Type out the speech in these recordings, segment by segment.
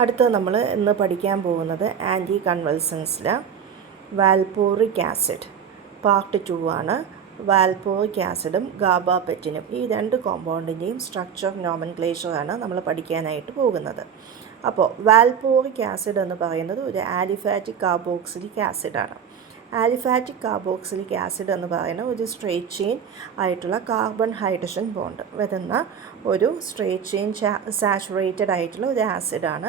അടുത്ത നമ്മൾ ഇന്ന് പഠിക്കാൻ പോകുന്നത് ആൻറ്റി കൺവൾസൻസിൽ വാൽപോറിക് ആസിഡ് പാർട്ട് 2 ആണ്. വാൽപോറിക് ആസിഡും ഗാബാപെറ്റിനും ഈ രണ്ട് കോമ്പൗണ്ടിൻ്റെയും സ്ട്രക്ചർ നോമൻക്ലേച്ചറാണ് നമ്മൾ പഠിക്കാനായിട്ട് പോകുന്നത്. അപ്പോൾ വാൽപോറിക് ആസിഡ് എന്ന് പറയുന്നത് ഒരു ആലിഫാറ്റിക് കാർബോക്സിലിക് ആസിഡാണ്. ആലിഫാറ്റിക് കാർബോക്സിലിക് ആസിഡ് എന്ന് പറയുന്ന ഒരു സ്ട്രേറ്റ് ചെയിൻ ആയിട്ടുള്ള കാർബൺ ഹൈഡ്രജൻ ബോണ്ട് വരുന്ന ഒരു സ്ട്രേറ്റ് ചെയിൻ സാച്ചുറേറ്റഡ് ആയിട്ടുള്ള ഒരു ആസിഡാണ്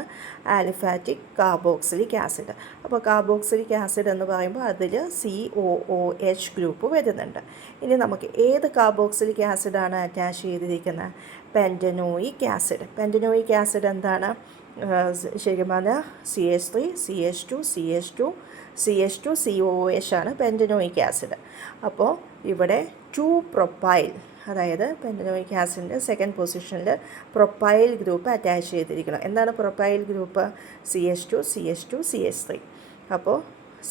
ആലിഫാറ്റിക് കാർബോക്സിലിക് ആസിഡ്. അപ്പോൾ കാർബോക്സിലിക് ആസിഡ് എന്ന് പറയുമ്പോൾ അതിൽ COOH ഗ്രൂപ്പ് വരുന്നുണ്ട്. ഇനി നമുക്ക് ഏത് കാർബോക്സിലിക് ആസിഡാണ് അറ്റാച്ച് ചെയ്തിരിക്കുന്നത്? പെൻറ്റനോയിക് ആസിഡ്. പെൻറ്റനോയിക് ആസിഡ് എന്താണ്? ശരിക്കും പറഞ്ഞാൽ CH3 CH2 CH2 COOH ആണ് പെൻറ്റനോയിക് ആസിഡ്. അപ്പോൾ ഇവിടെ 2-പ്രൊപ്പൈൽ, അതായത് പെൻറ്റനോയിക് ആസിഡിൻ്റെ സെക്കൻഡ് പൊസിഷനിൽ പ്രൊപ്പൈൽ ഗ്രൂപ്പ് അറ്റാച്ച് ചെയ്തിരിക്കണം. എന്താണ് പ്രൊപ്പൈൽ ഗ്രൂപ്പ്? CH2 CH3. അപ്പോൾ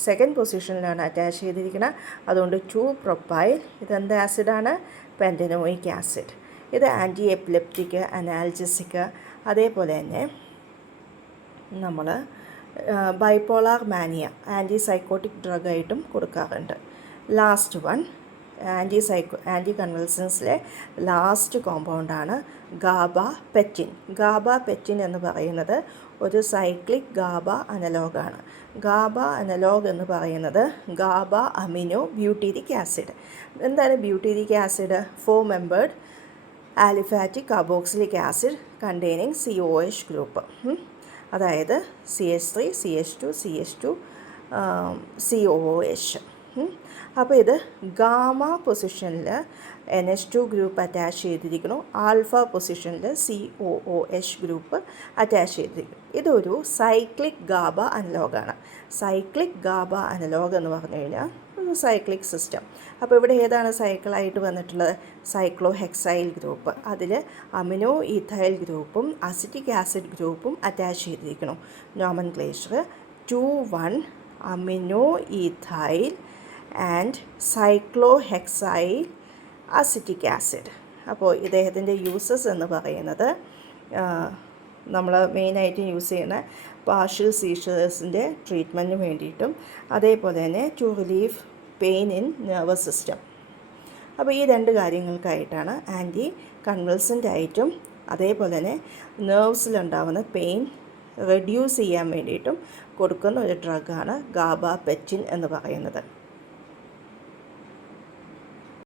സെക്കൻഡ് പൊസിഷനിലാണ് അറ്റാച്ച് ചെയ്തിരിക്കുന്നത്. അതുകൊണ്ട് 2-പ്രൊപ്പൈൽ. ഇതെന്ത് ആസിഡാണ്? Pentanoic acid. ഇത് ആൻറ്റി എപ്പിലെപ്റ്റിക്, അനാൽജസിക്, അതേപോലെ തന്നെ നമ്മൾ ബൈപോളാർ മാനിയ ആൻറ്റി സൈക്കോട്ടിക് ഡ്രഗായിട്ടും കൊടുക്കാറുണ്ട്. ലാസ്റ്റ് വൺ ആൻറ്റി കൺവൾസൻസിലെ ലാസ്റ്റ് കോമ്പൗണ്ടാണ് ഗാബാപെറ്റിൻ. ഗാബാപെറ്റിൻ എന്ന് പറയുന്നത് ഒരു സൈക്ലിക് ഗാബ അനലോഗാണ്. ഗാബ അനലോഗ് എന്ന് പറയുന്നത് ഗാബ അമിനോ ബ്യൂട്ടീരിക് ആസിഡ്. എന്താണ് butyric acid? Four membered aliphatic carboxylic acid containing COOH group. അതായത് CH3 CH2 COOH. അപ്പോൾ ഇത് ഗാമ പൊസിഷനിൽ NH2 ഗ്രൂപ്പ് അറ്റാച്ച് ചെയ്തിരിക്കുന്നു. ആൽഫ പൊസിഷനിൽ COOH ഗ്രൂപ്പ് അറ്റാച്ച് ചെയ്തിരിക്കുന്നു. ഇതൊരു സൈക്ലിക് ഗാബ അനലോഗാണ്. സൈക്ലിക് ഗാബ അനലോഗ് എന്ന് പറഞ്ഞു കഴിഞ്ഞാൽ ഒരു സൈക്ലിക് സിസ്റ്റം. അപ്പോൾ ഇവിടെ ഏതാണ് സൈക്കിളായിട്ട് വന്നിട്ടുള്ളത്? Cyclohexyl group. അതിൽ അമിനോ ഈഥൈൽ ഗ്രൂപ്പും അസിറ്റിക് ആസിഡ് ഗ്രൂപ്പും അറ്റാച്ച് ചെയ്തിരിക്കണം. Nomenclature 2,1 amino ethyl and cyclohexyl acetic acid. അപ്പോൾ ഇദ്ദേഹത്തിൻ്റെ യൂസസ് എന്ന് പറയുന്നത് നമ്മൾ മെയിനായിട്ട് യൂസ് ചെയ്യുന്ന പാർഷ്യൽ സീഷേഴ്സിൻ്റെ ട്രീറ്റ്മെൻറ്റിന് വേണ്ടിയിട്ടും അതേപോലെ തന്നെ to relief pain in nervous system. അപ്പോൾ ഈ രണ്ട് കാര്യങ്ങൾക്കായിട്ടാണ് ആൻറ്റി കൺവൾസൻ്റ് ആയിട്ടും അതേപോലെ തന്നെ നെർവ്സിലുണ്ടാകുന്ന പെയിൻ റെഡ്യൂസ് ചെയ്യാൻ വേണ്ടിയിട്ടും കൊടുക്കുന്ന ഒരു ഡ്രഗാണ് ഗാബാപെറ്റിൻ എന്ന് പറയുന്നത്.